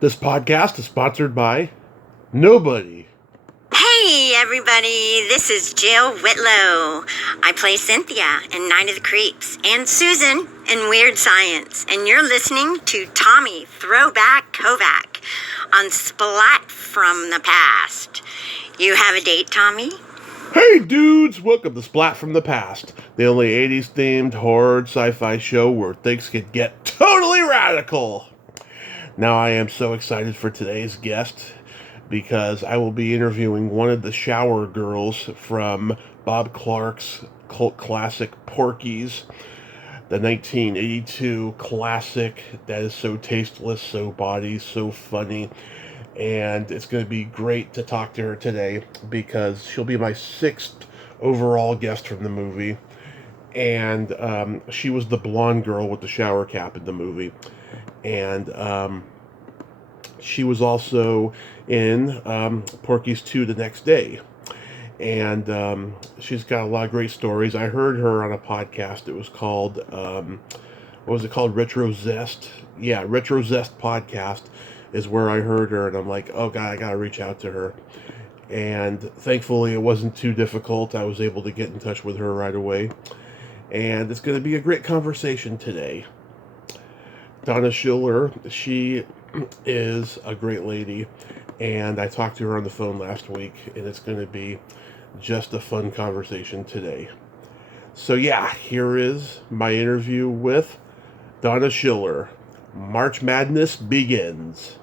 This podcast is sponsored by nobody. Hey everybody, this is Jill Whitlow. I play Cynthia in Night of the Creeps and Susan in Weird Science, and you're listening to Tommy Throwback Kovac on Splat from the Past. You have a date, Tommy? Hey dudes, welcome to Splat from the Past, the only 80s themed horror sci-fi show where things can get totally radical. Now I am so excited for today's guest because I will be interviewing one of the shower girls from Bob Clark's cult classic Porky's, the 1982 classic that is so tasteless, so bawdy, so funny. And it's going to be great to talk to her today because she'll be my 6th overall guest from the movie. And she was the blonde girl with the shower cap in the movie. And she was also in Porky's 2 the next day. And she's got a lot of great stories. I heard her on a podcast. It was called, what was it called? Retro Zest. Yeah, Retro Zest podcast is where I heard her. And I'm like, oh God, I got to reach out to her. And thankfully it wasn't too difficult. I was able to get in touch with her right away. And it's going to be a great conversation today. Donna Schiller, she is a great lady, and I talked to her on the phone last week, and it's going to be just a fun conversation today. So yeah, here is my interview with Donna Schiller. March Madness begins.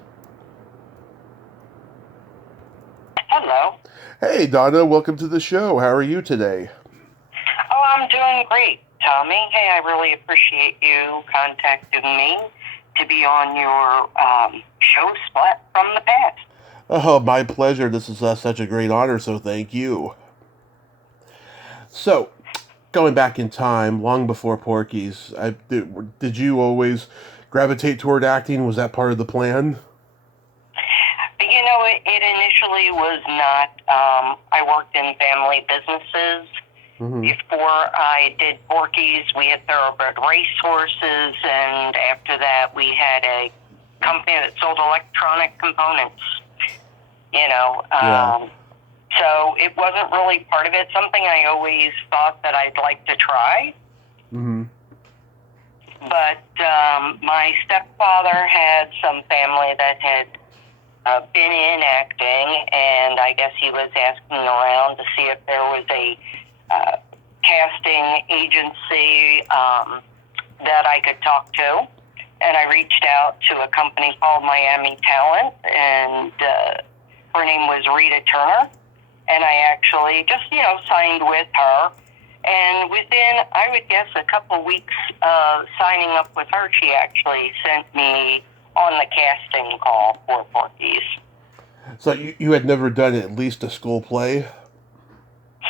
Hello. Hey Donna, welcome to the show. How are you today? Oh, I'm doing great, Tommy. Hey, I really appreciate you contacting me to be on your show, Splat from the Past. Oh, my pleasure. This is such a great honor, so thank you. So, going back in time, long before Porky's, did you always gravitate toward acting? Was that part of the plan? You know, it initially was not. I worked in family businesses. Mm-hmm. Before I did Porky's, we had thoroughbred racehorses, and after that, we had a company that sold electronic components. So it wasn't really part of it. Something I always thought that I'd like to try. Mm-hmm. But my stepfather had some family that had been in acting, and I guess he was asking around to see if there was a casting agency that I could talk to. And I reached out to a company called Miami Talent, and her name was Rita Turner. And I actually just, signed with her. And within, I would guess, a couple weeks of signing up with her, she actually sent me on the casting call for Porky's. So you had never done at least a school play?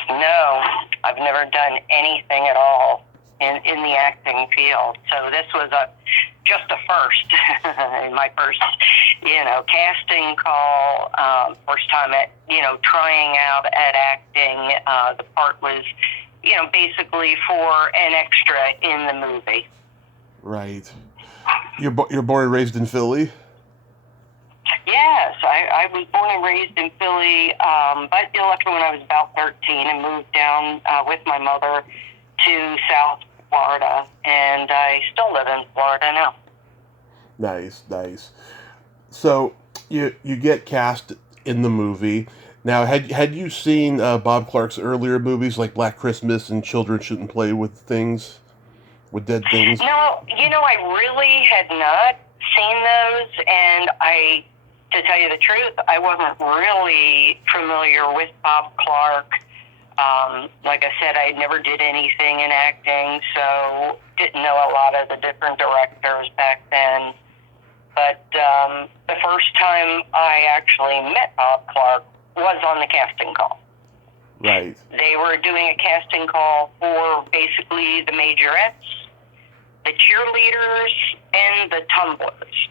No, I've never done anything at all in the acting field. So this was just a first, my first, casting call, first time at, trying out at acting. The part was, basically for an extra in the movie. Right. You're born and raised in Philly? Yes, I was born and raised in Philly, but left when I was about 13 and moved down with my mother to South Florida, and I still live in Florida now. Nice. So you get cast in the movie. Now, had you seen Bob Clark's earlier movies like Black Christmas and Children Shouldn't Play with Dead Things? No, I really had not seen those, and to tell you the truth, I wasn't really familiar with Bob Clark. Like I said, I never did anything in acting, so didn't know a lot of the different directors back then. But the first time I actually met Bob Clark was on the casting call. Right. They were doing a casting call for basically the majorettes, the cheerleaders, and the tumblers.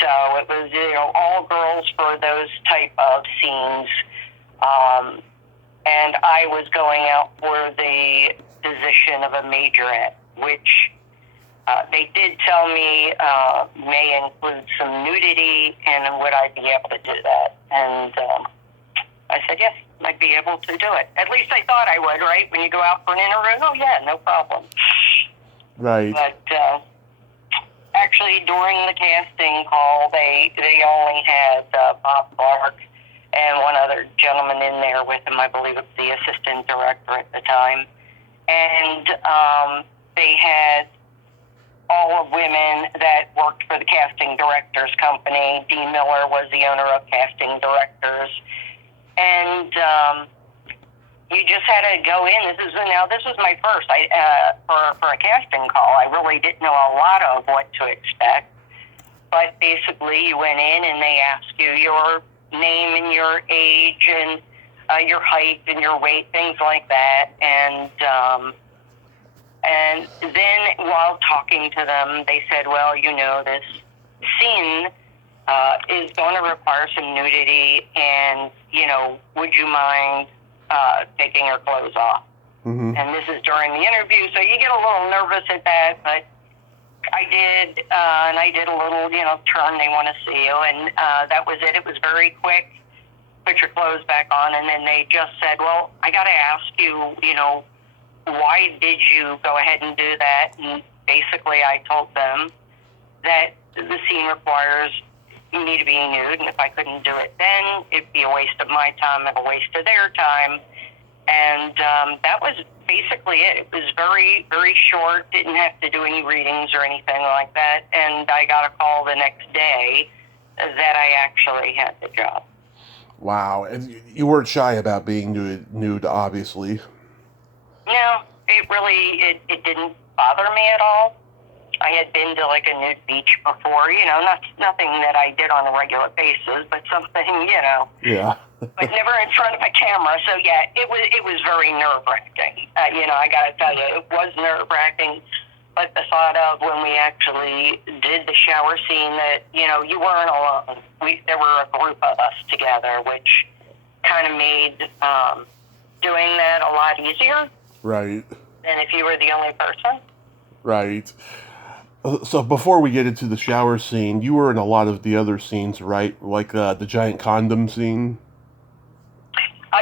So it was, all girls for those type of scenes. And I was going out for the position of a majorette, which They did tell me may include some nudity, and would I be able to do that? And I said, yes, I'd be able to do it. At least I thought I would, right? When you go out for an interview, oh, yeah, no problem. Right. But actually, during the casting call, they only had Bob Clark and one other gentleman in there with him. I believe it was the assistant director at the time. And they had all of women that worked for the casting directors company. Dee Miller was the owner of Casting Directors. And you just had to go in. This was my first for a casting call. I really didn't know a lot of what to expect. But basically, you went in and they asked you your name and your age and your height and your weight, things like that. And then while talking to them, they said, well, this scene is going to require some nudity, and, would you mind taking her clothes off? Mm-hmm. And this is during the interview, so you get a little nervous at that, but I did, and I did a little, turn, they want to see you, and that was it. It was very quick. Put your clothes back on, and then they just said, well, I got to ask you, why did you go ahead and do that? And basically I told them that the scene requires me to be nude, and if I couldn't do it then, it'd be a waste of my time and a waste of their time. And that was basically it. It was very, very short, didn't have to do any readings or anything like that. And I got a call the next day that I actually had the job. Wow. And you weren't shy about being nude, obviously. No, it didn't bother me at all. I had been to like a nude beach before, nothing that I did on a regular basis, but something, Yeah. but never in front of a camera. So yeah, it was very nerve-wracking. I got to tell you, it was nerve-wracking. But the thought of when we actually did the shower scene that, you weren't alone. There were a group of us together, which kind of made doing that a lot easier. Right. Than if you were the only person. Right. So before we get into the shower scene, you were in a lot of the other scenes, right? Like the giant condom scene?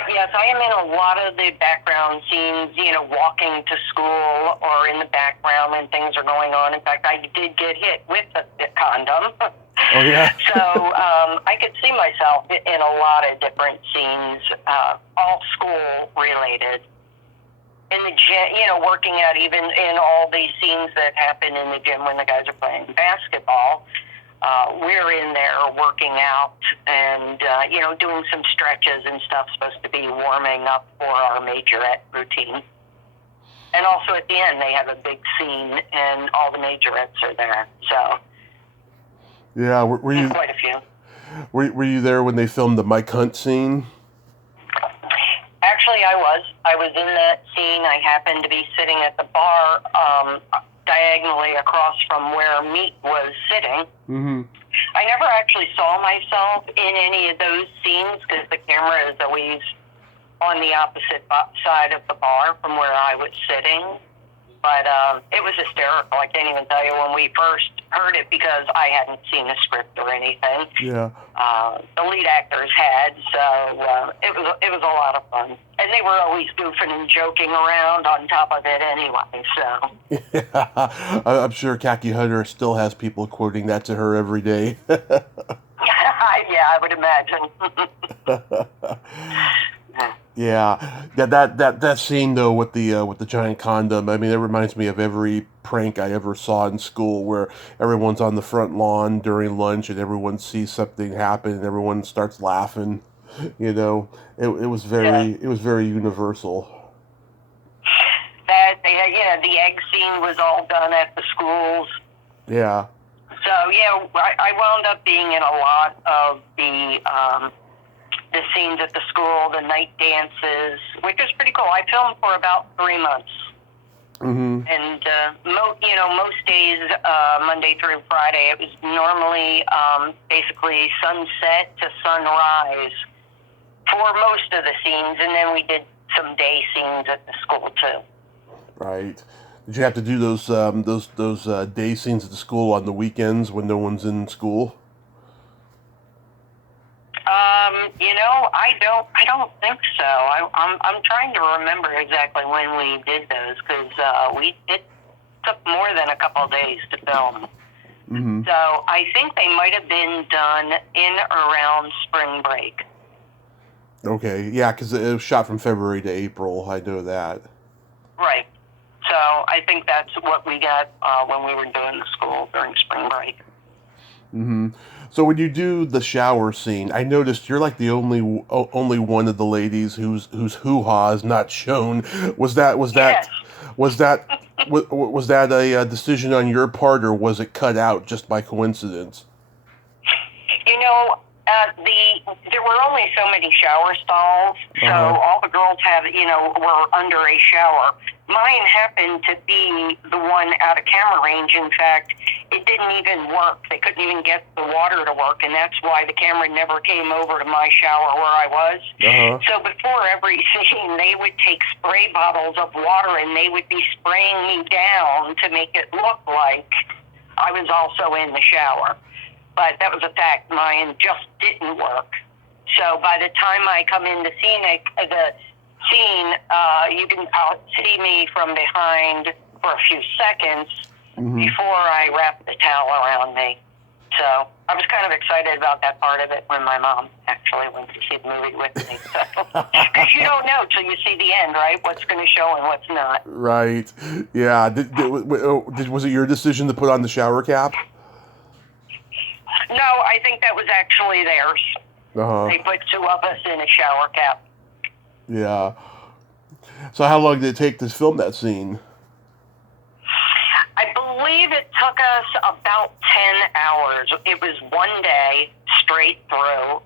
Yes, I am in a lot of the background scenes, walking to school or in the background when things are going on. In fact, I did get hit with the condom. Oh, yeah? So I could see myself in a lot of different scenes, all school-related. In the gym, working out, even in all these scenes that happen in the gym when the guys are playing basketball, we're in there working out and, doing some stretches and stuff, supposed to be warming up for our majorette routine. And also at the end, they have a big scene and all the majorettes are there. So, yeah, were you quite a few. Were you there when they filmed the Mike Hunt scene? Actually, I was in that scene. I happened to be sitting at the bar diagonally across from where Meat was sitting. Mm-hmm. I never actually saw myself in any of those scenes because the camera is always on the opposite side of the bar from where I was sitting. But it was hysterical. I can't even tell you when we first heard it because I hadn't seen the script or anything. Yeah. The lead actors had, so it was a lot of fun. And they were always goofing and joking around on top of it anyway, so. Yeah. I'm sure Khaki Hunter still has people quoting that to her every day. Yeah, I would imagine. Yeah, that scene though with the giant condom. I mean, it reminds me of every prank I ever saw in school, where everyone's on the front lawn during lunch and everyone sees something happen and everyone starts laughing. It was very universal. That the egg scene was all done at the schools. Yeah. So yeah, I wound up being in a lot of the scenes at the school, the night dances, which is pretty cool. I filmed for about 3 months. Mm-hmm. And, most days, Monday through Friday, it was normally basically sunset to sunrise for most of the scenes, and then we did some day scenes at the school, too. Right. Did you have to do those day scenes at the school on the weekends when no one's in school? I don't think so. I'm trying to remember exactly when we did those because it took more than a couple of days to film. Mm-hmm. So I think they might have been done in around spring break. Okay, yeah, because it was shot from February to April. I know that. Right. So I think that's what we got when we were doing the school during spring break. Mm-hmm. So when you do the shower scene, I noticed you're like the only one of the ladies whose hoo-ha is not shown. Was that Yes. was that was that a decision on your part, or was it cut out just by coincidence? You know, there were only so many shower stalls, so all the girls were under a shower. Mine happened to be the one out of camera range. In fact, it didn't even work. They couldn't even get the water to work, and that's why the camera never came over to my shower where I was. So before every scene, they would take spray bottles of water, and they would be spraying me down to make it look like I was also in the shower. But that was a fact. Mine just didn't work. So by the time I come in the scene, you can see me from behind for a few seconds before I wrap the towel around me. So I was kind of excited about that part of it when my mom actually went to see the movie with me. Because you don't know till you see the end, right? What's going to show and what's not. Right. Yeah. Was it your decision to put on the shower cap? No, I think that was actually theirs. They put two of us in a shower cap. Yeah. So how long did it take to film that scene? I believe it took us about 10 hours. It was one day straight through.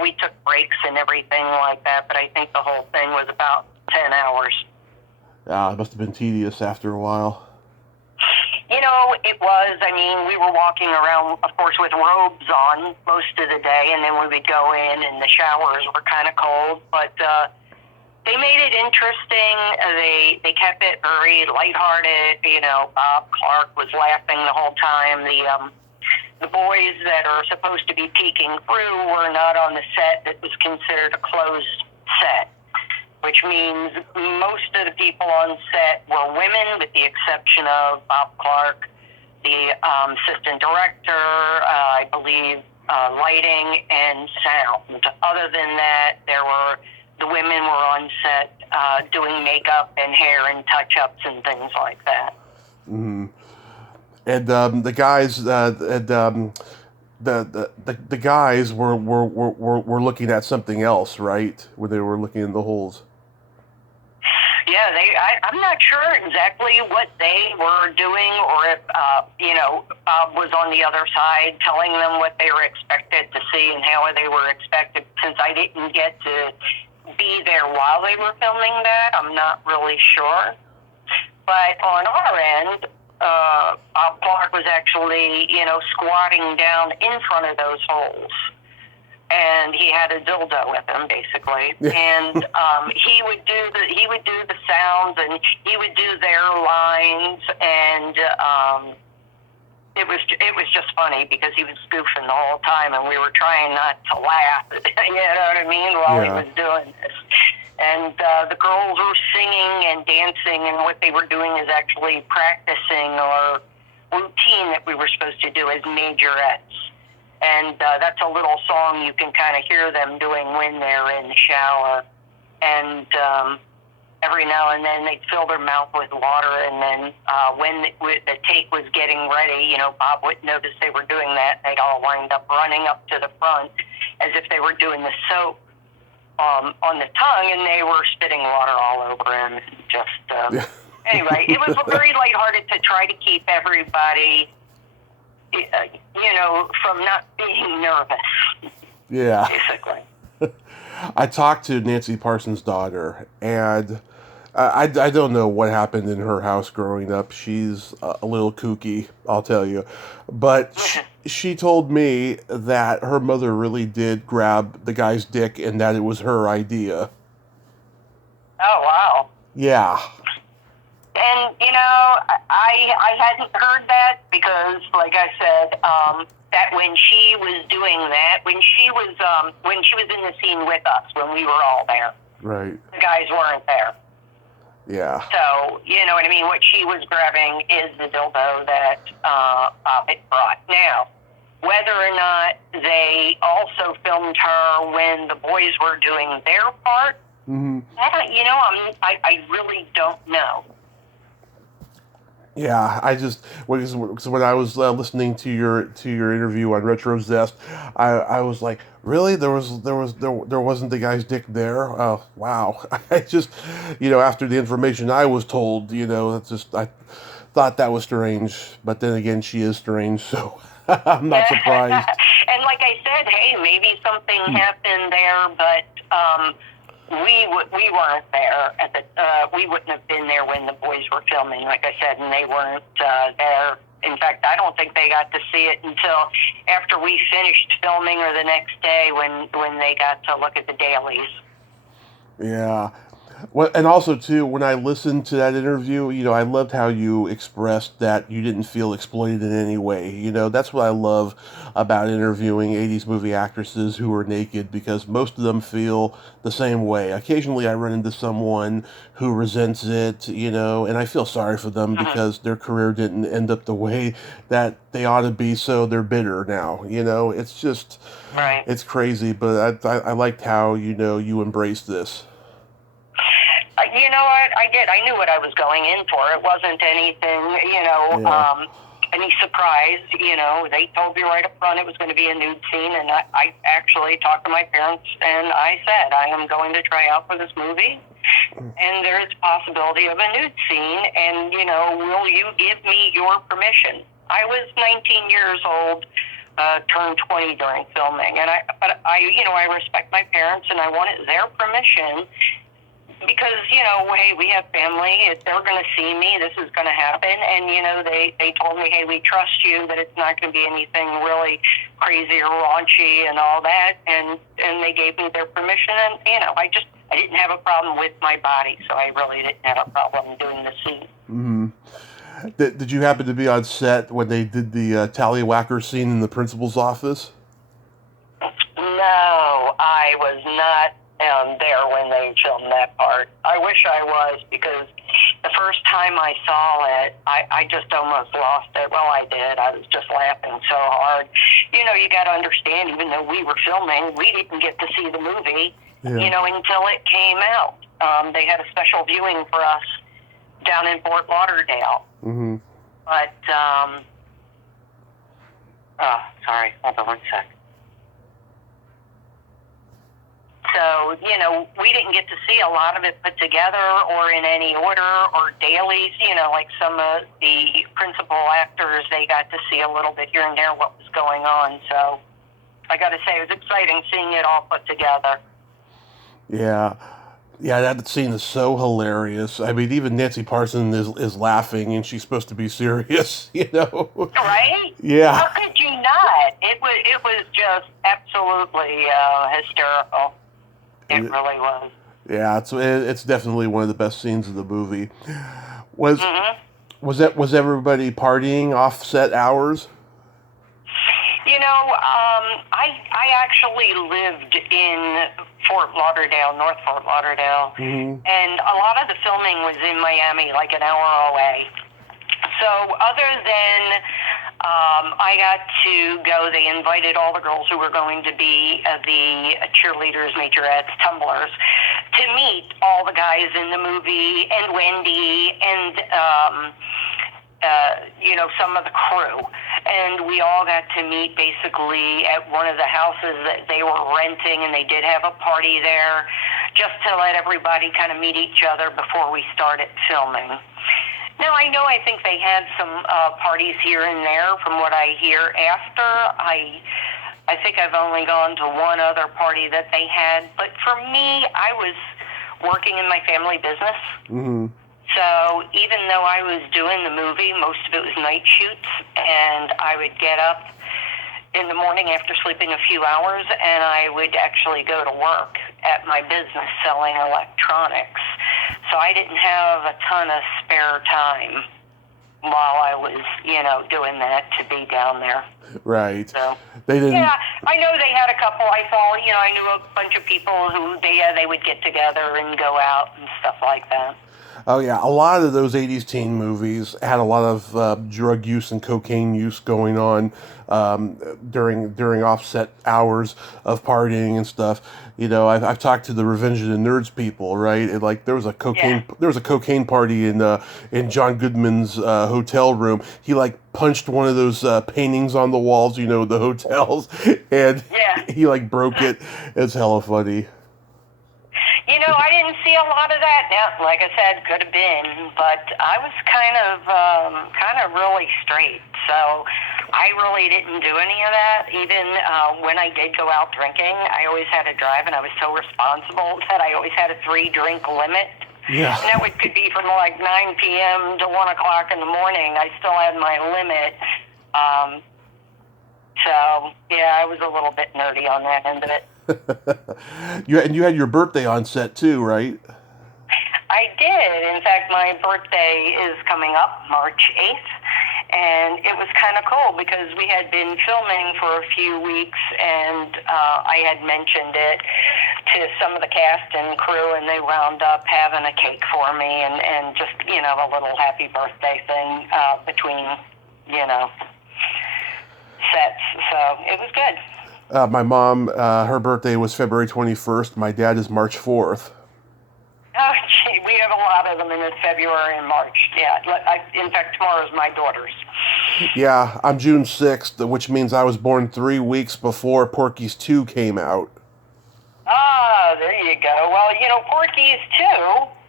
We took breaks and everything like that, but I think the whole thing was about 10 hours. Yeah, it must have been tedious after a while. It was. I mean, we were walking around, of course, with robes on most of the day, and then we would go in, and the showers were kind of cold, but they made it interesting. They kept it very lighthearted. Bob Clark was laughing the whole time. The boys that are supposed to be peeking through were not on the set that was considered a closed set, which means most of the people on set were women, with the exception of Bob Clark, the assistant director, I believe, lighting and sound. Other than that, the women were on set doing makeup and hair and touch-ups and things like that. Mm-hmm. And the guys, the guys were looking at something else, right? When they were looking in the holes. Yeah, I'm not sure exactly what they were doing, or if Bob was on the other side telling them what they were expected to see and how they were expected. Since I didn't get to be there while they were filming that, I'm not really sure. But on our end, Bob Clark was actually, squatting down in front of those holes. And he had a dildo with him, basically. And he would do the sounds, and he would do their lines, and it was just funny because he was goofing the whole time, and we were trying not to laugh. You know what I mean? While he was doing this. And the girls were singing and dancing, and what they were doing is actually practicing our routine that we were supposed to do as majorettes. And that's a little song you can kind of hear them doing when they're in the shower. And every now and then they'd fill their mouth with water, and then when the take was getting ready, Bob would notice they were doing that. They'd all wind up running up to the front as if they were doing the soap on the tongue, and they were spitting water all over him. Just anyway, it was very lighthearted to try to keep everybody, from not being nervous. Yeah. Basically. I talked to Nancy Parsons' daughter, and I don't know what happened in her house growing up. She's a little kooky, I'll tell you. But she told me that her mother really did grab the guy's dick and that it was her idea. Oh, wow. Yeah. And I hadn't heard that because, like I said, that when she was doing that, when she was in the scene with us, when we were all there, Right. the guys weren't there. Yeah. So you know what I mean. What she was grabbing is the dildo that it brought. Now, whether or not they also filmed her when the boys were doing their part, I really don't know. Yeah, when I was listening to your interview on Retro Zest, I was like, really, there wasn't the guy's dick there. Oh wow! I just, after the information I was told, that's just I thought that was strange. But then again, she is strange, so I'm not surprised. And like I said, hey, maybe something happened there, but we weren't there we wouldn't have been there when the boys were filming, like I said, and they weren't there. In fact, I don't think they got to see it until after we finished filming or the next day when they got to look at the dailies. Yeah. Well, and also too, when I listened to that interview, I loved how you expressed that you didn't feel exploited in any way. That's what I love about interviewing 80s movie actresses who are naked, because most of them feel the same way. Occasionally I run into someone who resents it, and I feel sorry for them because their career didn't end up the way that they ought to be, so they're bitter now. It's just, right. It's crazy, but I liked how, you embraced this. You know what? I did. I knew what I was going in for. It wasn't anything, any surprise. They told me right up front it was going to be a nude scene, and I actually talked to my parents, and I said, I am going to try out for this movie, and there's a possibility of a nude scene, and, will you give me your permission? I was 19 years old, turned 20 during filming, but I respect my parents, and I wanted their permission. Because, hey, we have family. If they're going to see me, this is going to happen. And, they told me, hey, we trust you, that it's not going to be anything really crazy or raunchy and all that. And they gave me their permission. And, I didn't have a problem with my body, so I really didn't have a problem doing the scene. Mm-hmm. Did you happen to be on set when they did the tallywhacker scene in the principal's office? No, I was not there when they filmed that part. I wish I was, because the first time I saw it, I just almost lost it. Well, I did. I was just laughing so hard. You got to understand, even though we were filming, we didn't get to see the movie, until it came out. They had a special viewing for us down in Fort Lauderdale. Mm-hmm. But, sorry, hold on one sec. So, we didn't get to see a lot of it put together or in any order or dailies, like some of the principal actors, they got to see a little bit here and there what was going on. So I got to say, it was exciting seeing it all put together. Yeah. Yeah, that scene is so hilarious. I mean, even Nancy Parsons is laughing, and she's supposed to be serious, Right? Yeah. How could you not? It was just absolutely hysterical. It really was. Yeah, it's definitely one of the best scenes of the movie. Was everybody partying off-set hours? I actually lived in Fort Lauderdale, North Fort Lauderdale, and a lot of the filming was in Miami, like an hour away. So other than I got to go, they invited all the girls who were going to be the cheerleaders, majorettes, tumblers, to meet all the guys in the movie, and Wendy, and some of the crew. And we all got to meet basically at one of the houses that they were renting, and they did have a party there just to let everybody kind of meet each other before we started filming. Now, I think they had some parties here and there from what I hear after. I think I've only gone to one other party that they had. But for me, I was working in my family business. Mm-hmm. So even though I was doing the movie, most of it was night shoots, and I would get up in the morning after sleeping a few hours, and I would actually go to work at my business selling electronics. So I didn't have a ton of spare time while I was, doing that to be down there. Right. So, they didn't. yeah, I know they had a couple. I saw, I knew a bunch of people who they would get together and go out and stuff like that. Oh yeah, a lot of those '80s teen movies had a lot of drug use and cocaine use going on during offset hours of partying and stuff. I've talked to the Revenge of the Nerds people, right? And like there was a cocaine party in John Goodman's hotel room. He like punched one of those paintings on the walls, the hotels, and he like broke it. It's hella funny. I didn't see a lot of that. Now, like I said, could have been, but I was kind of really straight. So I really didn't do any of that. Even when I did go out drinking, I always had to drive, and I was so responsible that I always had a 3-drink limit. Yeah. And that could be from like 9 p.m. to 1 o'clock in the morning. I still had my limit. So, yeah, I was a little bit nerdy on that end of it. You had your birthday on set too, right? I did. In fact, my birthday is coming up March 8th, and it was kind of cool because we had been filming for a few weeks, and I had mentioned it to some of the cast and crew, and they wound up having a cake for me and just, a little happy birthday thing between, sets. So it was good. My mom, her birthday was February 21st. My dad is March 4th. Oh, gee, we have a lot of them in February and March. Yeah, in fact, tomorrow's my daughter's. Yeah, I'm June 6th, which means I was born 3 weeks before Porky's 2 came out. Ah, there you go. Well, Porky's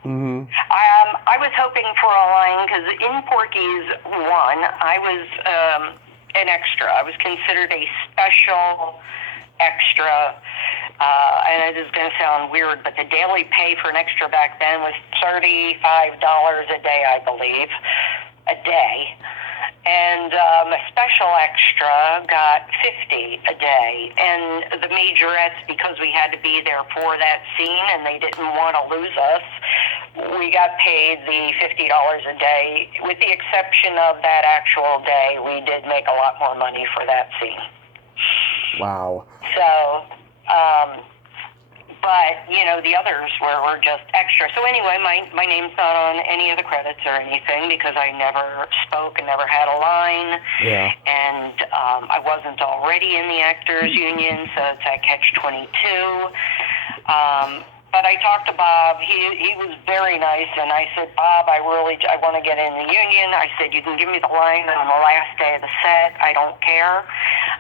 2. Mm-hmm. I was hoping for a line because in Porky's 1, I was an extra. I was considered a special extra, and it is going to sound weird, but the daily pay for an extra back then was $35 a day, I believe, a day. And a special extra got $50 a day. And the majorettes, because we had to be there for that scene and they didn't want to lose us, we got paid the $50 a day. With the exception of that actual day, we did make a lot more money for that scene. Wow. So, but, the others were just extra. So anyway, my name's not on any of the credits or anything because I never spoke and never had a line. Yeah. And I wasn't already in the Actors Union, so it's at Catch-22. But I talked to Bob. He was very nice, and I said, Bob, I want to get in the union. I said, you can give me the line on the last day of the set. I don't care.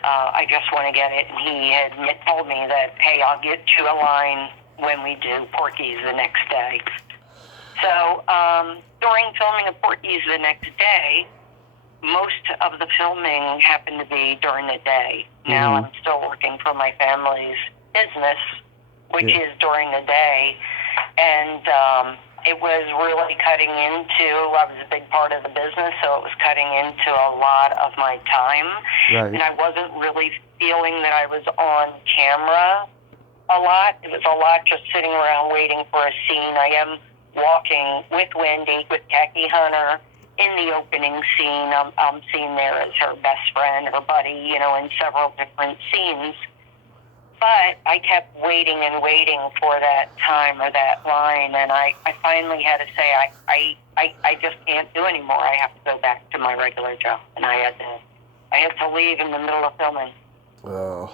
I just want to get it. And he had told me that, hey, I'll get you a line when we do Porky's the next day. So during filming of Porky's the next day, most of the filming happened to be during the day. Now I'm still working for my family's business, which is during the day, and it was really cutting into, I was a big part of the business, so it was cutting into a lot of my time, and I wasn't really feeling that I was on camera a lot. It was a lot just sitting around waiting for a scene. I am walking with Wendy, with Khaki Hunter, in the opening scene. I'm seen there as her best friend, her buddy, in several different scenes. But I kept waiting and waiting for that time or that line, and I finally had to say, I just can't do anymore. I have to go back to my regular job, and I had to leave in the middle of filming. Oh,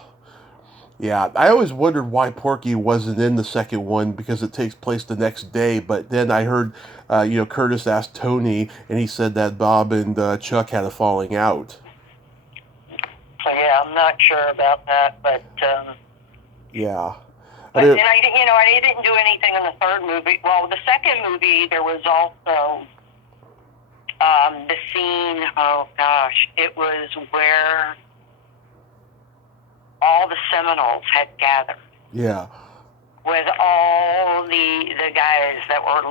yeah. I always wondered why Porky wasn't in the second one because it takes place the next day. But then I heard, Curtis asked Tony, and he said that Bob and Chuck had a falling out. So yeah, I'm not sure about that, but. Yeah. But then I didn't do anything in the third movie. Well, the second movie, there was also the scene, it was where all the Seminoles had gathered. Yeah. with all the guys that were,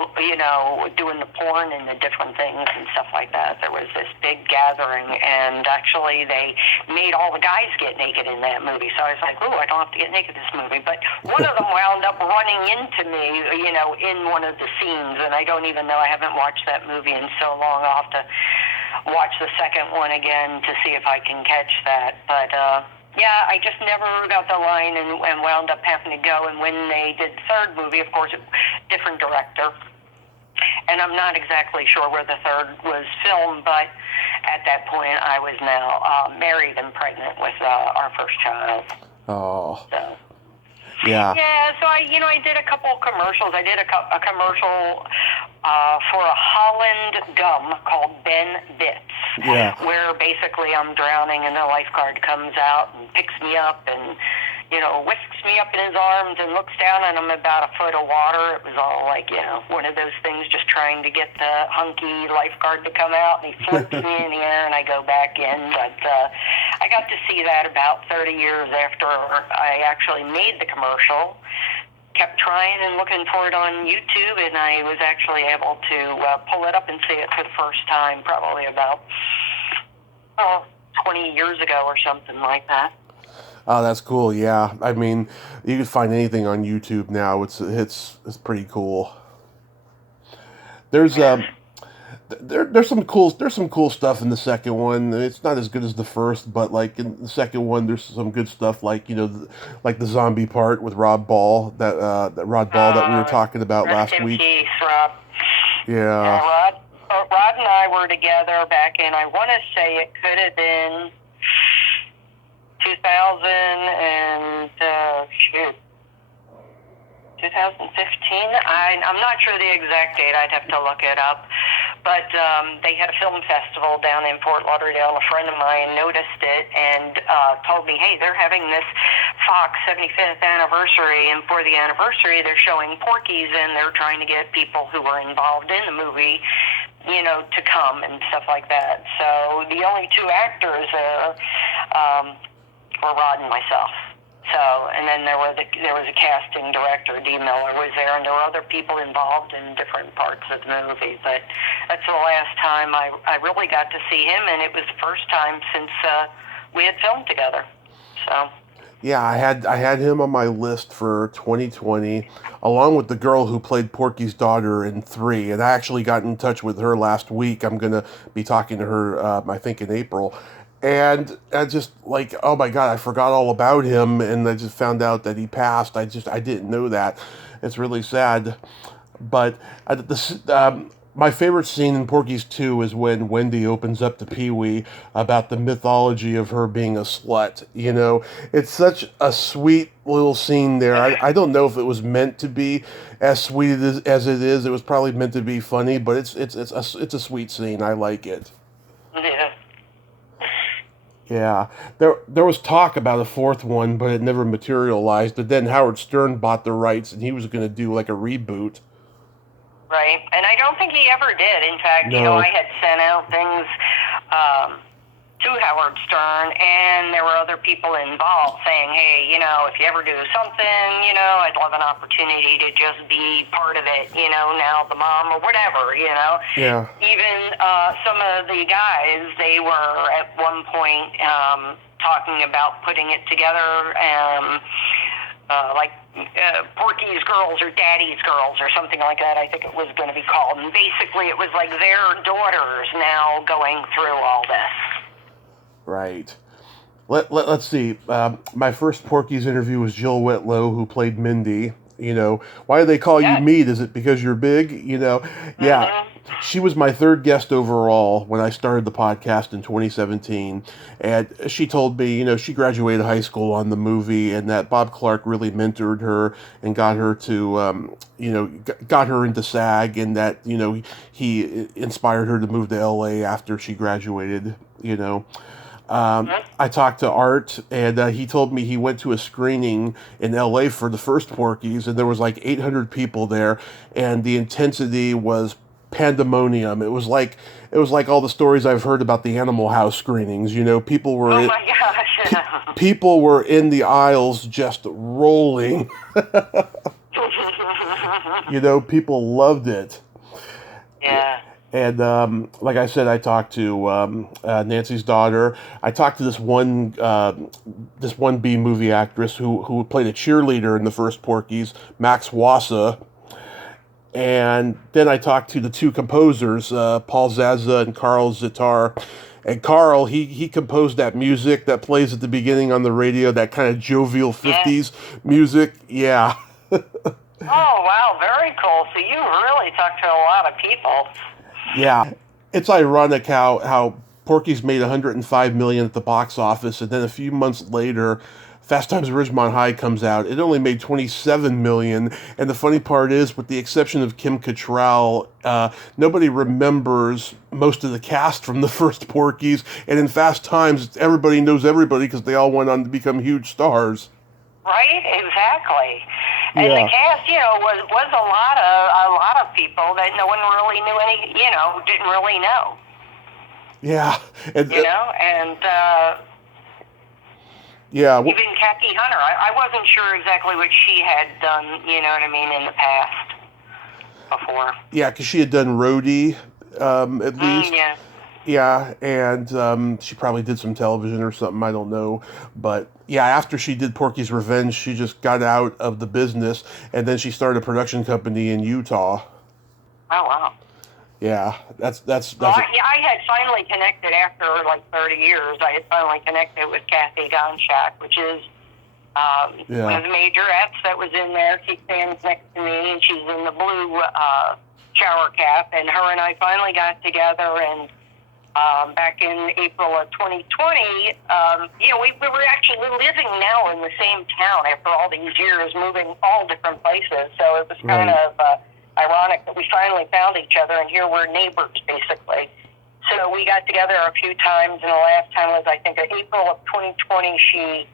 doing the porn and the different things and stuff like that. There was this big gathering, and actually they made all the guys get naked in that movie. So I was like, ooh, I don't have to get naked in this movie. But one of them wound up running into me, in one of the scenes, and I don't even know. I haven't watched that movie in so long. I'll have to watch the second one again to see if I can catch that. But, yeah, I just never got the line and wound up having to go. And when they did the third movie, of course, different director. And I'm not exactly sure where the third was filmed, but at that point I was now married and pregnant with our first child. Oh. So. Yeah. Yeah, so I did a couple of commercials. I did a commercial for a Holland gum called Ben Bits, where basically I'm drowning and the lifeguard comes out and picks me up and, whisks me up in his arms and looks down and I'm about a foot of water. It was all like, one of those things just trying to get the hunky lifeguard to come out, and he flips me in the air and I go back in. But I got to see that about 30 years after I actually made the commercial. Kept trying and looking for it on YouTube, and I was actually able to pull it up and see it for the first time probably about 20 years ago or something like that. Oh, that's cool. Yeah, I mean, you can find anything on YouTube now. It's pretty cool. There's there's some cool stuff in the second one. It's not as good as the first, but like in the second one, there's some good stuff. Like like the zombie part with Rod Ball that we were talking about last week. Peace, Rob. Yeah. Rod and I were together back in, I want to say it could have been 2015. I'm not sure the exact date. I'd have to look it up. But they had a film festival down in Fort Lauderdale. A friend of mine noticed it and told me, hey, they're having this Fox 75th anniversary, and for the anniversary, they're showing Porky's, and they're trying to get people who were involved in the movie, to come and stuff like that. So the only two actors there were Rod and myself. So, and then there was a casting director, Dee Miller was there, and there were other people involved in different parts of the movie. But that's the last time I really got to see him, and it was the first time since we had filmed together. So. Yeah, I had him on my list for 2020, along with the girl who played Porky's daughter in 3, and I actually got in touch with her last week. I'm going to be talking to her, I think, in April. And I just like, oh my God, I forgot all about him, and I just found out that he passed. I didn't know that. It's really sad. But my favorite scene in Porky's 2 is when Wendy opens up to Pee-wee about the mythology of her being a slut. It's such a sweet little scene there. I don't know if it was meant to be as sweet as it is. It was probably meant to be funny, but it's a sweet scene. I like it. Yeah. Yeah, there was talk about a fourth one, but it never materialized. But then Howard Stern bought the rights, and he was going to do like a reboot. Right, and I don't think he ever did. In fact, No. I had sent out things to Howard Stern, and there were other people involved saying, hey, if you ever do something, I'd love an opportunity to just be part of it, now the mom or whatever, Yeah. Even some of the guys, they were at one point talking about putting it together, like Porky's Girls or Daddy's Girls or something like that, I think it was going to be called. And basically it was like their daughters now going through all this. Right. Let's see. My first Porky's interview was Jill Whitlow, who played Mindy. Why do they call you Meat? Is it because you're big? Yeah. Mm-hmm. She was my third guest overall when I started the podcast in 2017. And she told me, she graduated high school on the movie, and that Bob Clark really mentored her and got her to, got her into SAG, and that, he inspired her to move to LA after she graduated, I talked to Art, and he told me he went to a screening in LA for the first Porky's, and there was like 800 people there, and the intensity was pandemonium. It was like all the stories I've heard about the Animal House screenings. People were Oh my gosh. people were in the aisles just rolling. You know, people loved it. Yeah. And like I said, I talked to Nancy's daughter. I talked to this one B movie actress who played a cheerleader in the first Porky's, Max Wassa. And then I talked to the two composers, Paul Zaza and Carl Zitar. And Carl, he composed that music that plays at the beginning on the radio, that kind of jovial 50s music. Yeah. Oh, wow, very cool. So you really talked to a lot of people. Yeah. It's ironic how Porky's made $105 million at the box office, and then a few months later, Fast Times at Ridgemont High comes out. It only made $27 million, and the funny part is, with the exception of Kim Cattrall, nobody remembers most of the cast from the first Porky's, and in Fast Times, everybody knows everybody because they all went on to become huge stars. Right, exactly. And Yeah. the cast, was a lot of people that no one really knew didn't really know. Yeah. And, yeah. Even Kathy Hunter, I wasn't sure exactly what she had done, in the past before. Yeah, because she had done Rhodey, at least. Yeah. Yeah, and she probably did some television or something, I don't know. But yeah, after she did Porky's Revenge, she just got out of the business, and then she started a production company in Utah. Oh, wow. Yeah, that's. Well, I had finally connected after like 30 years. I had finally connected with Kathy Gonchak, which is one of the majorettes that was in there. She stands next to me, and she's in the blue shower cap. And her and I finally got together, and back in April of 2020, we were actually living now in the same town after all these years, moving all different places. So it was kind of ironic that we finally found each other, and here we're neighbors, basically. So we got together a few times, and the last time was, I think, in April of 2020. She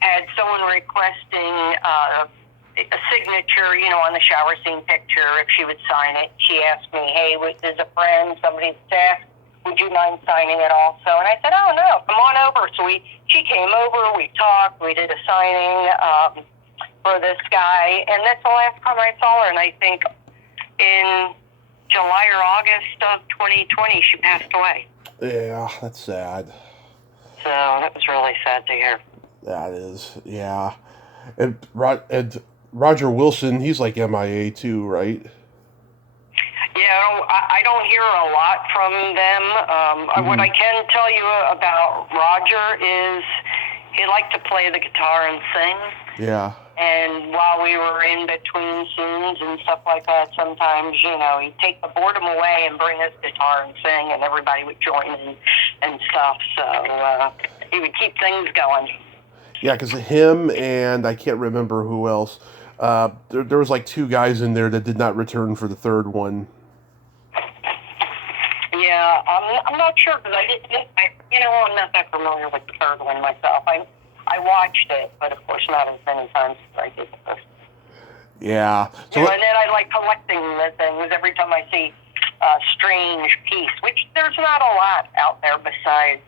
had someone requesting a signature, on the shower scene picture, if she would sign it. She asked me, hey, there's a friend, somebody's staff, would you mind signing it also? And I said, oh, no, come on over. So she came over, we talked, we did a signing for this guy, and that's the last time I saw her. And I think in July or August of 2020, she passed away. Yeah, that's sad. So that was really sad to hear. That is, yeah. And Roger Wilson, he's like MIA too, right? Yeah, I don't hear a lot from them. What I can tell you about Roger is he liked to play the guitar and sing. Yeah. And while we were in between scenes and stuff like that, sometimes, he'd take the boredom away and bring his guitar and sing, and everybody would join in and stuff. So he would keep things going. Yeah, because him and I can't remember who else. There was like two guys in there that did not return for the third one. Yeah, I'm not sure because I'm not that familiar with the third one myself. I watched it, but of course not as many times as I did the first. Yeah. So, and then I like collecting the things every time I see a strange piece, which there's not a lot out there besides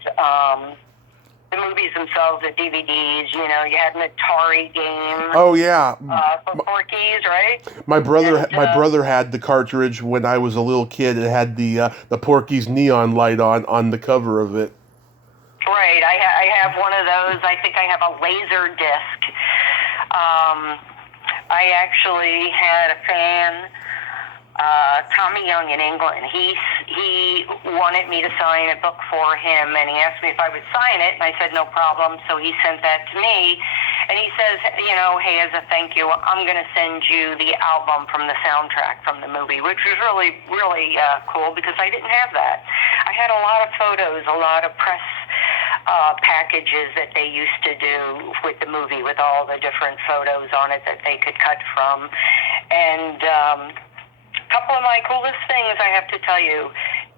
the movies themselves, the DVDs. You had an Atari game. Oh yeah. For Porky's, right? My brother had the cartridge when I was a little kid. It had the Porky's neon light on the cover of it. Right, I have one of those. I think I have a laser disc. I actually had a fan, Tommy Young in England. He wanted me to sign a book for him, and he asked me if I would sign it, and I said no problem. So he sent that to me, and he says, hey, as a thank you, I'm going to send you the album from the soundtrack from the movie, which was really, really cool because I didn't have that. I had a lot of photos, a lot of press packages that they used to do with the movie with all the different photos on it that they could cut from. And a couple of my coolest things I have to tell you,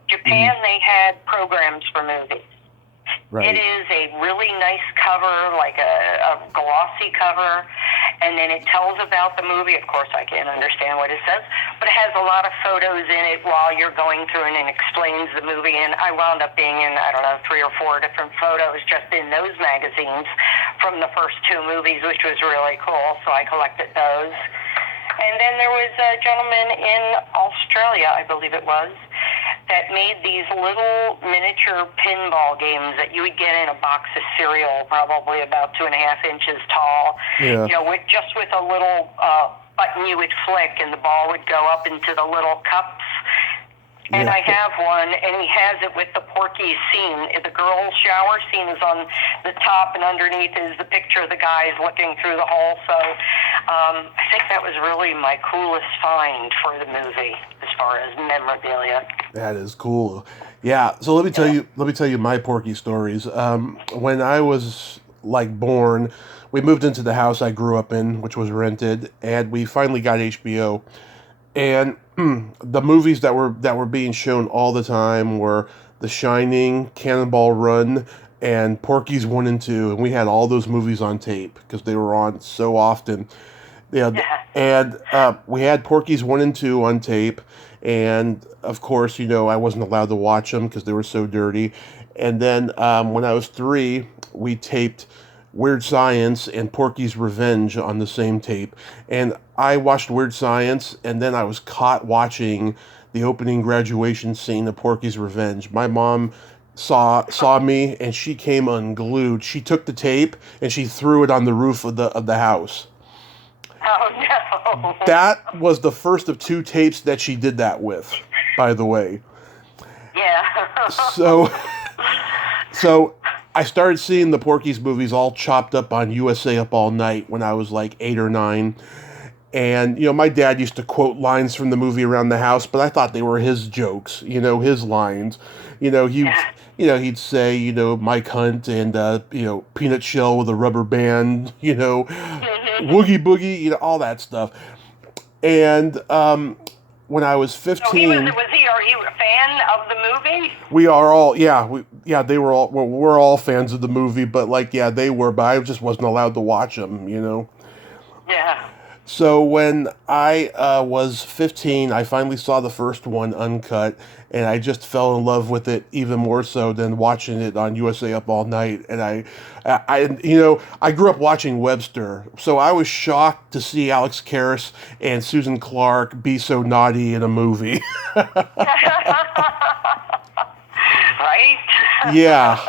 Japan, they had programs for movies. Right. It is a really nice cover, like a glossy cover, and then it tells about the movie. Of course, I can't understand what it says, but it has a lot of photos in it while you're going through, and it explains the movie. And I wound up being in, 3 or 4 different photos just in those magazines from the first 2 movies, which was really cool. So I collected those. And then there was a gentleman in Australia, I believe it was, that made these little miniature pinball games that you would get in a box of cereal, probably about 2.5 inches tall. Yeah. You know, with a little button you would flick, and the ball would go up into the little cups. And Yeah. I have one, and he has it with the Porky scene. The girl's shower scene is on the top, and underneath is the picture of the guys looking through the hole. So I think that was really my coolest find for the movie as far as memorabilia. That is cool. Yeah. So let me tell you my Porky stories. When I was like born, we moved into the house I grew up in, which was rented, and we finally got HBO. And the movies that were being shown all the time were The Shining, Cannonball Run, and Porky's 1 and 2, and we had all those movies on tape because they were on so often. Yeah, and we had Porky's 1 and 2 on tape, and of course, you know, I wasn't allowed to watch them because they were so dirty. And then when I was 3, we taped Weird Science and Porky's Revenge on the same tape. And I watched Weird Science, and then I was caught watching the opening graduation scene of Porky's Revenge. My mom saw me, and she came unglued. She took the tape and she threw it on the roof of the house. Oh, no. That was the first of 2 tapes that she did that with, by the way. Yeah. So I started seeing the Porky's movies all chopped up on USA Up All Night when I was like 8 or 9. And, you know, my dad used to quote lines from the movie around the house, but I thought they were his jokes, you know, his lines. You know, he'd say, you know, Mike Hunt and, you know, Peanut Shell with a rubber band, you know, Woogie Boogie, you know, all that stuff. And when I was 15... So are you a fan of the movie? We are all, they were all, well, we're all fans of the movie, but like, yeah, they were, but I just wasn't allowed to watch them, you know? Yeah. So when I was 15, I finally saw the first one uncut, and I just fell in love with it even more so than watching it on USA Up All Night. And I grew up watching Webster, so I was shocked to see Alex Karras and Susan Clark be so naughty in a movie. Right? Yeah.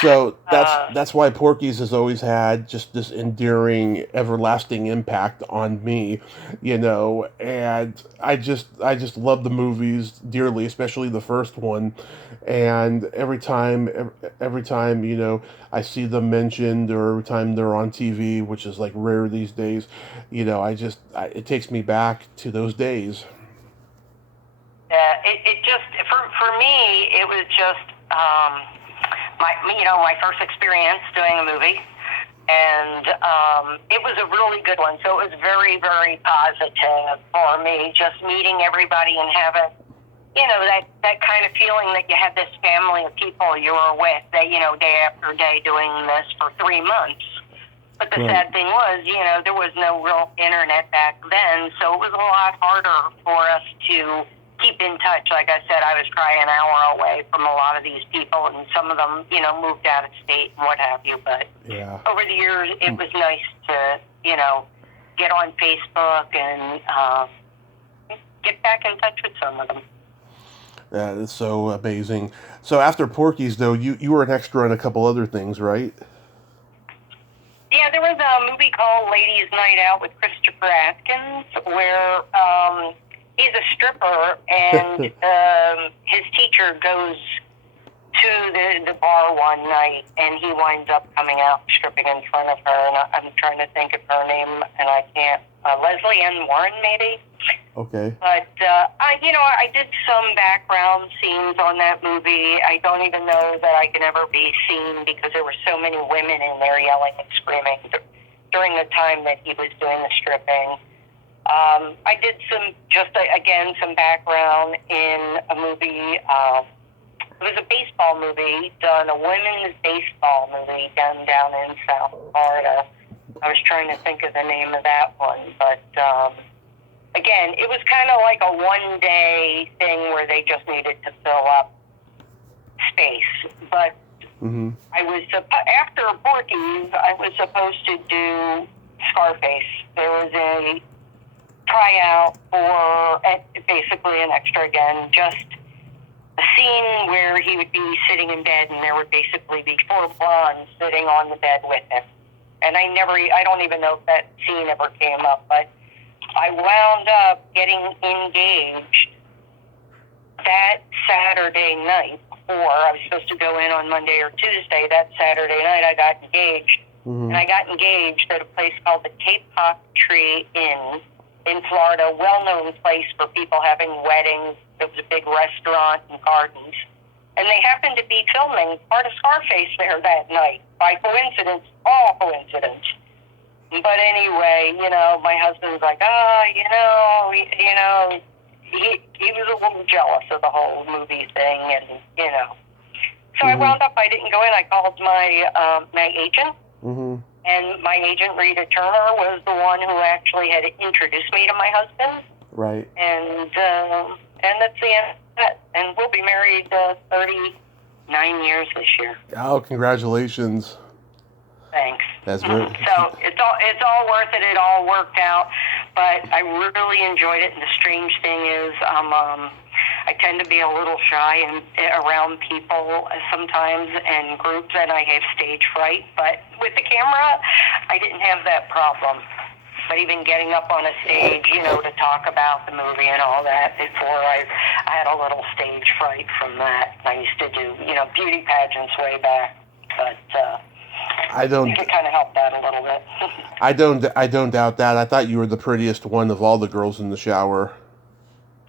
So that's why Porky's has always had just this endearing, everlasting impact on me, you know. And I just love the movies dearly, especially the first one. And every time you know I see them mentioned, or every time they're on TV, which is like rare these days, you know, it takes me back to those days. It just for me it was just. My first experience doing a movie, and it was a really good one. So it was very, very positive for me, just meeting everybody and having, you know, that kind of feeling that you had this family of people you were with, that, you know, day after day doing this for 3 months. But the sad thing was, you know, there was no real internet back then, so it was a lot harder for us to keep in touch. Like I said, I was probably an hour away from a lot of these people, and some of them, you know, moved out of state and what have you. But over the years, it was nice to, you know, get on Facebook and get back in touch with some of them. That is so amazing. So after Porky's, though, you were an extra in a couple other things, right? Yeah, there was a movie called Ladies' Night Out with Christopher Atkins, where he's a stripper, and his teacher goes to the bar one night, and he winds up coming out stripping in front of her. And I'm trying to think of her name, and I can't. Leslie Ann Warren, maybe. Okay. But I did some background scenes on that movie. I don't even know that I can ever be seen because there were so many women in there yelling and screaming during the time that he was doing the stripping. I did some background in a movie. It was a baseball movie done, a women's baseball movie done down in South Florida. I was trying to think of the name of that one, but again, it was kind of like a one-day thing where they just needed to fill up space. But I was after Porky, I was supposed to do Scarface. There was try out for basically an extra again, just a scene where he would be sitting in bed and there would basically be 4 blondes sitting on the bed with him. And I don't even know if that scene ever came up, but I wound up getting engaged that Saturday night before. I was supposed to go in on Monday or Tuesday. That Saturday night I got engaged. Mm-hmm. And I got engaged at a place called the Cape Hawk Tree Inn in Florida, a well-known place for people having weddings. It was a big restaurant and gardens. And they happened to be filming part of Scarface there that night. By coincidence, all coincidence. But anyway, my husband's like, he was a little jealous of the whole movie thing, and, So I wound up, I didn't go in. I called my agent. Mm-hmm. And my agent, Rita Turner, was the one who actually had introduced me to my husband. Right. And that's the end of it. And we'll be married 39 years this year. Oh, congratulations. Thanks. That's very... So it's all worth it. It all worked out. But I really enjoyed it. And the strange thing is, I tend to be a little shy around people sometimes and groups, and I have stage fright. But with the camera, I didn't have that problem. But even getting up on a stage, to talk about the movie and all that before, I had a little stage fright from that. I used to do, beauty pageants way back. But I think it kind of helped out a little bit. I don't doubt that. I thought you were the prettiest one of all the girls in the shower.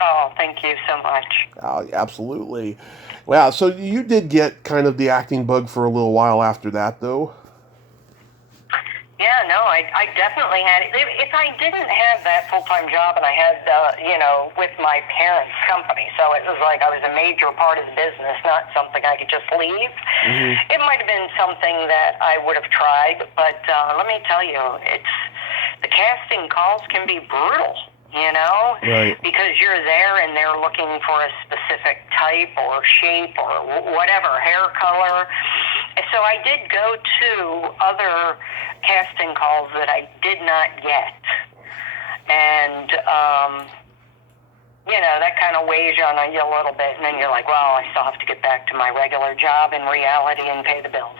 Oh, thank you so much. Oh, absolutely. Wow, so you did get kind of the acting bug for a little while after that, though? Yeah, no, I definitely had it. If I didn't have that full-time job and I had, with my parents' company, so it was like I was a major part of the business, not something I could just leave. Mm-hmm. It might have been something that I would have tried, but let me tell you, the casting calls can be brutal. Right. Because you're there and they're looking for a specific type or shape or whatever, hair color. So I did go to other casting calls that I did not get. And, that kind of weighs on you a little bit. And then you're like, well, I still have to get back to my regular job in reality and pay the bills.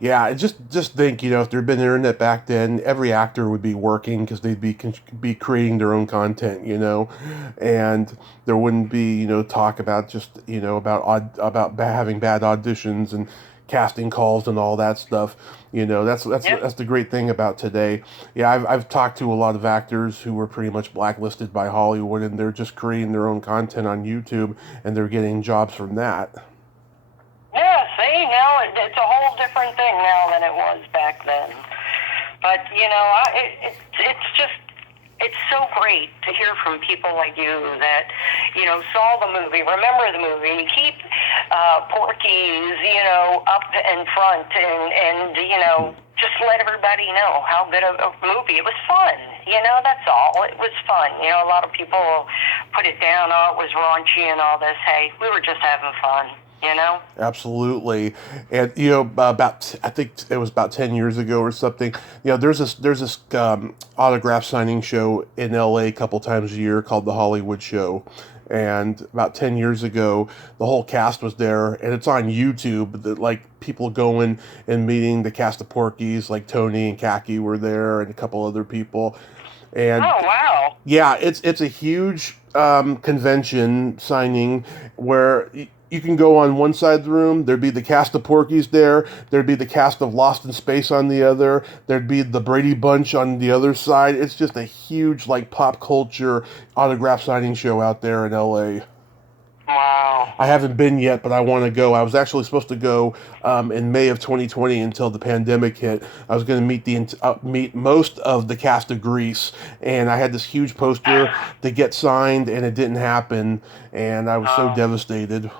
Yeah, just think, if there'd been internet back then, every actor would be working because they'd be creating their own content, and there wouldn't be, talk about just, about having bad auditions and casting calls and all that stuff. That's the great thing about today. Yeah, I've talked to a lot of actors who were pretty much blacklisted by Hollywood, and they're just creating their own content on YouTube, and they're getting jobs from that. Yeah, see, now it's a whole different thing now than it was back then. But, it's so great to hear from people like you that, saw the movie, remember the movie, keep Porky's, up in front and just let everybody know how good of a movie. It was fun, that's all. It was fun. A lot of people put it down, it was raunchy and all this. Hey, we were just having fun. Absolutely. And I think it was about 10 years ago or something, there's this autograph signing show in LA a couple times a year called the Hollywood Show. And about 10 years ago, the whole cast was there, and it's on YouTube. Like people going and meeting the cast of Porky's, like Tony and Khaki were there, and a couple other people. And oh, wow. Yeah, it's a huge convention signing where you can go on one side of the room, there'd be the cast of Porky's there, there'd be the cast of Lost in Space on the other, there'd be the Brady Bunch on the other side. It's just a huge, pop culture autograph signing show out there in LA. Wow. I haven't been yet, but I want to go. I was actually supposed to go in May of 2020 until the pandemic hit. I was going to meet most of the cast of Grease, and I had this huge poster to get signed, and it didn't happen, and I was so devastated.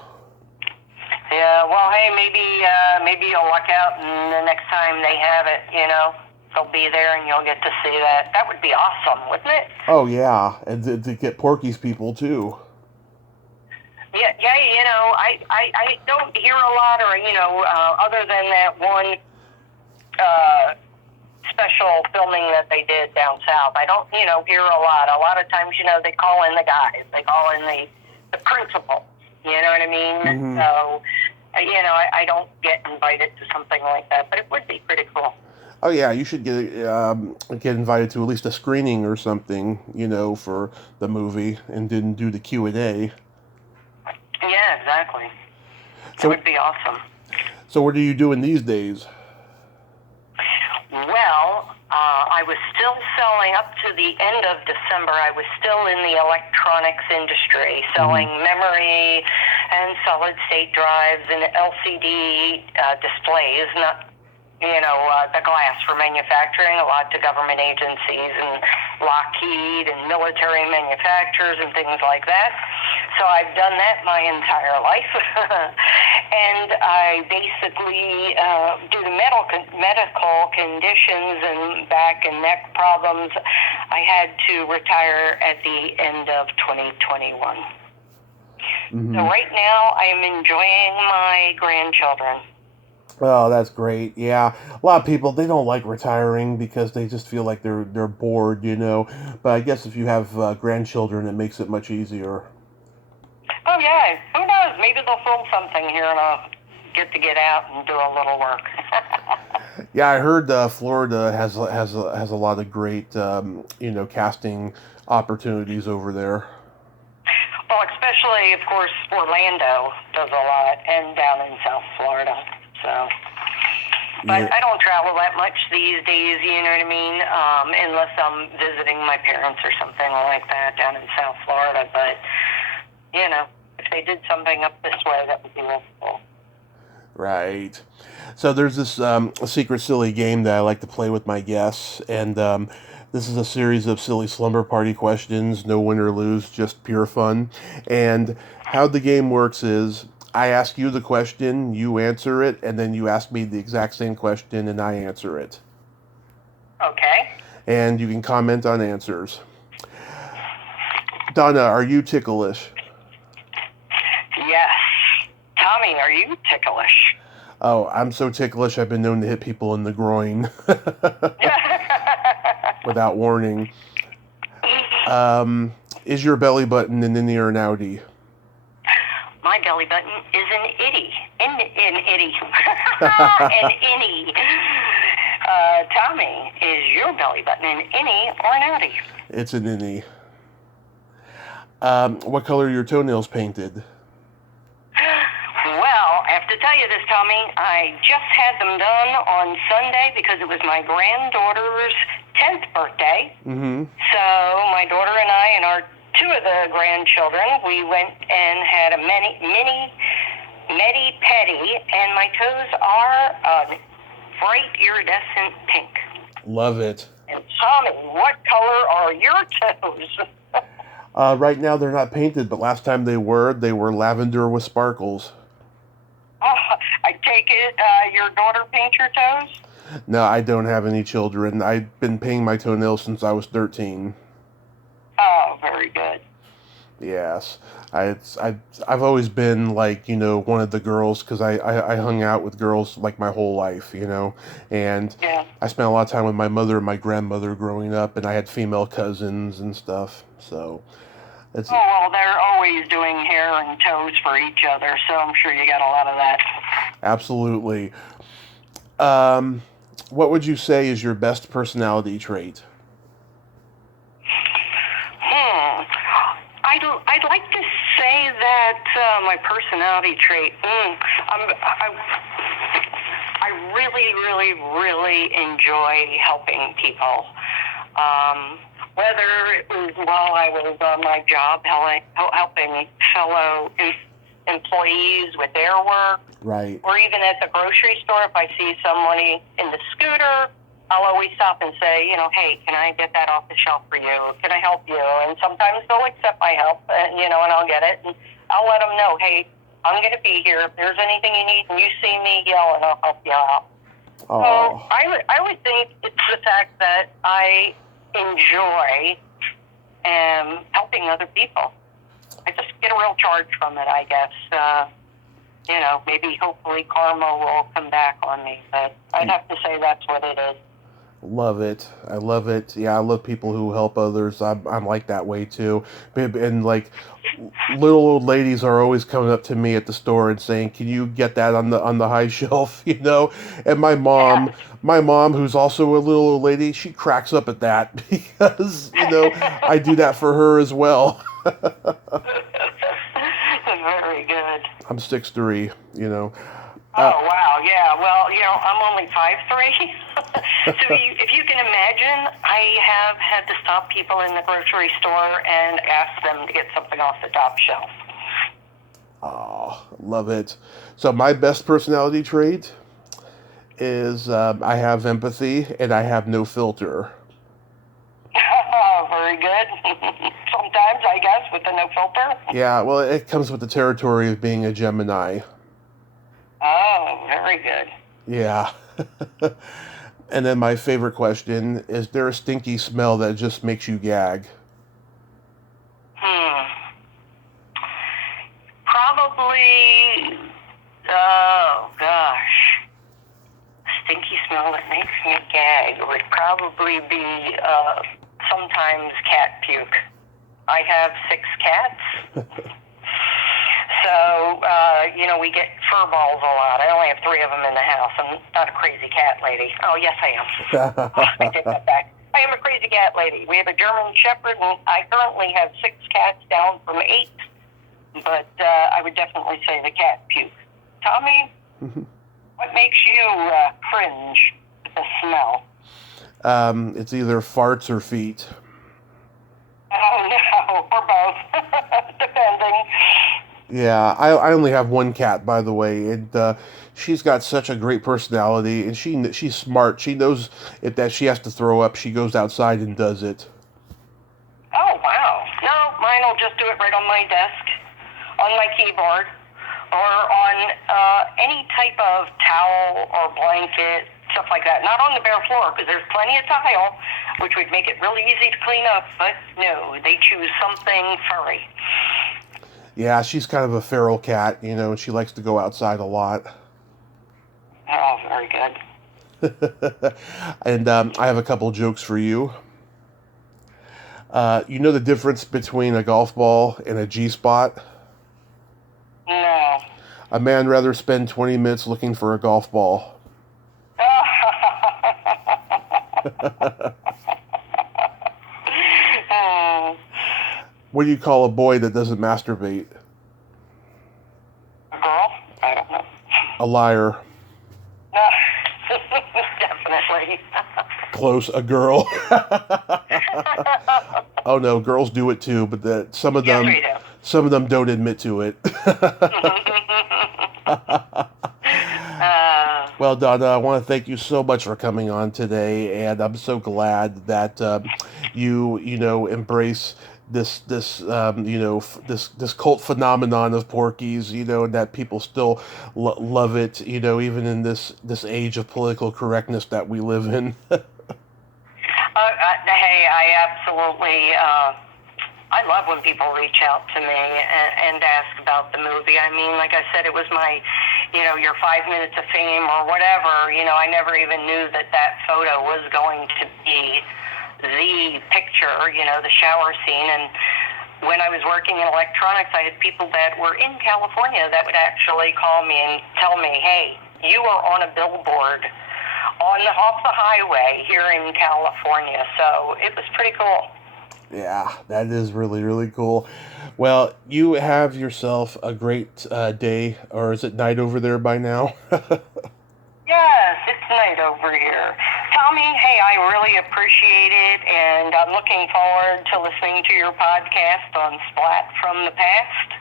Yeah, well, hey, maybe you'll luck out, and the next time they have it, they'll be there, and you'll get to see that. That would be awesome, wouldn't it? Oh, yeah, and to get Porky's people, too. Yeah, I don't hear a lot, or, other than that one special filming that they did down south. I don't, hear a lot. A lot of times, they call in the guys. They call in the principal. You know what I mean? Mm-hmm. So, I don't get invited to something like that, but it would be pretty cool. Oh yeah, you should get invited to at least a screening or something, for the movie, and then do the Q&A. Yeah, exactly. That So, would be awesome. So what are you doing these days? Well, I was still selling up to the end of December. I was still in the electronics industry, selling memory and solid state drives and LCD displays, not the glass for manufacturing, a lot to government agencies and Lockheed and military manufacturers and things like that. So I've done that my entire life. And I basically, due to medical conditions and back and neck problems, I had to retire at the end of 2021. Mm-hmm. So right now I am enjoying my grandchildren. Oh, that's great. Yeah, a lot of people, they don't like retiring because they just feel like they're bored, But I guess if you have grandchildren, it makes it much easier. Oh yeah, who knows? Maybe they'll film something here and I'll get out and do a little work. Yeah, I heard Florida has a lot of great casting opportunities over there. Well, especially of course Orlando does a lot, and down in South Florida. So, but I don't travel that much these days, you know what I mean? Unless I'm visiting my parents or something like that down in South Florida. But, if they did something up this way, that would be really cool. Right. So there's this secret silly game that I like to play with my guests, and this is a series of silly slumber party questions, no win or lose, just pure fun. And how the game works is, I ask you the question, you answer it, and then you ask me the exact same question, and I answer it. Okay. And you can comment on answers. Donna, are you ticklish? Yes. Tommy, are you ticklish? Oh, I'm so ticklish, I've been known to hit people in the groin. Without warning. Is your belly button an innie or an outie? My belly button is an itty. An itty. An innie. Tommy, is your belly button an innie or an outie? It's an innie. What color are your toenails painted? Well, I have to tell you this, Tommy. I just had them done on Sunday because it was my granddaughter's 10th birthday. Mm-hmm. So my daughter and I and our two of the grandchildren, we went and had a mini pedi, and my toes are a bright iridescent pink. Love it. And Tommy, what color are your toes? Right now they're not painted, but last time they were lavender with sparkles. I take it your daughter paints your toes? No, I don't have any children. I've been painting my toenails since I was 13. Oh, very good. Yes. I've always been like, one of the girls, because I hung out with girls like my whole life, and yeah. I spent a lot of time with my mother and my grandmother growing up, and I had female cousins and stuff, so it's... Oh, well, they're always doing hair and toes for each other, so I'm sure you got a lot of that. Absolutely. What would you say is your best personality trait? I'd like to say that my personality trait, I really, really, really enjoy helping people. Whether it was while I was on my job helping fellow employees with their work, right, or even at the grocery store, if I see somebody in the scooter, I'll always stop and say, hey, can I get that off the shelf for you? Can I help you? And sometimes they'll accept my help, and I'll get it. And I'll let them know, hey, I'm going to be here. If there's anything you need and you see me yelling, I'll help you out. Oh. So I would think it's the fact that I enjoy helping other people. I just get a real charge from it, I guess. Maybe hopefully karma will come back on me, but I'd have to say that's what it is. Love it. I love it. Yeah, I love people who help others. I'm like that way too. And like little old ladies are always coming up to me at the store and saying, "Can you get that on the high shelf?" You know. And my mom, who's also a little old lady, she cracks up at that because I do that for her as well. Very good. I'm 6'3", Oh wow, yeah. Well, I'm only 5'3". So if you can imagine, I have had to stop people in the grocery store and ask them to get something off the top shelf. Oh, love it. So my best personality trait is I have empathy and I have no filter. Very good. Sometimes, I guess, with the no filter. Yeah, well, it comes with the territory of being a Gemini. Oh, very good. Yeah. And then my favorite question, is there a stinky smell that just makes you gag? Probably, oh gosh, stinky smell that makes me gag would probably be sometimes cat puke. I have 6 cats. So, we get fur balls a lot. I only have 3 of them in the house. I'm not a crazy cat lady. Oh, yes, I am. I take that back. I am a crazy cat lady. We have a German Shepherd, and I currently have 6 cats down from 8. But I would definitely say the cat puke. Tommy, what makes you cringe at the smell? It's either farts or feet. Oh, no, or both, depending. Yeah, I only have 1 cat, by the way, and she's got such a great personality, and she's smart. She knows that she has to throw up, she goes outside and does it. Oh, wow. No, mine will just do it right on my desk, on my keyboard, or on any type of towel or blanket, stuff like that. Not on the bare floor, because there's plenty of tile, which would make it really easy to clean up, but no, they choose something furry. Yeah, she's kind of a feral cat, and she likes to go outside a lot. Oh, very good. And I have a couple jokes for you. You know the difference between a golf ball and a G-spot? No. A man rather spend 20 minutes looking for a golf ball. What do you call a boy that doesn't masturbate? A girl? I don't know. A liar. Definitely. Close, a girl. Oh no, girls do it too, but some of them, Yes, some of them don't admit to it. Well, Donna, I want to thank you so much for coming on today, and I'm so glad that you embrace this cult phenomenon of Porky's, and that people still love it, even in this age of political correctness that we live in. Hey, I absolutely, I love when people reach out to me and ask about the movie. I mean, like I said, it was my, your 5 minutes of fame or whatever. I never even knew that photo was going to be the picture, the shower scene. And when I was working in electronics, I had people that were in California that would actually call me and tell me, hey, you are on a billboard off the highway here in California. So it was pretty cool. Yeah, that is really, really cool. Well, you have yourself a great day, or is it night over there by now? Yes, it's night over here. Tommy, hey, I really appreciate it, and I'm looking forward to listening to your podcast on Splat from the past.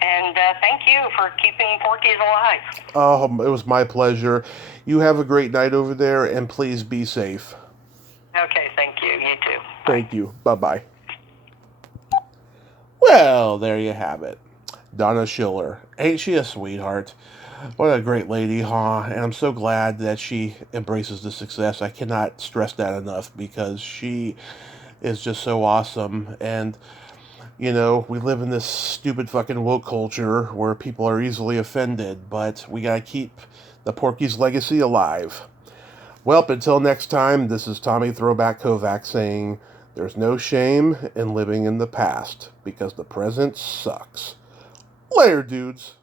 And thank you for keeping Porky's alive. Oh, it was my pleasure. You have a great night over there, and please be safe. Okay, thank you. You too. Thank you. Bye-bye. Well, there you have it. Donna Schiller. Ain't she a sweetheart? What a great lady, huh? And I'm so glad that she embraces the success. I cannot stress that enough because she is just so awesome. And, we live in this stupid fucking woke culture where people are easily offended, but we gotta keep the Porky's legacy alive. Well, until next time, this is Tommy Throwback Kovac saying, there's no shame in living in the past, because the present sucks. Later, dudes.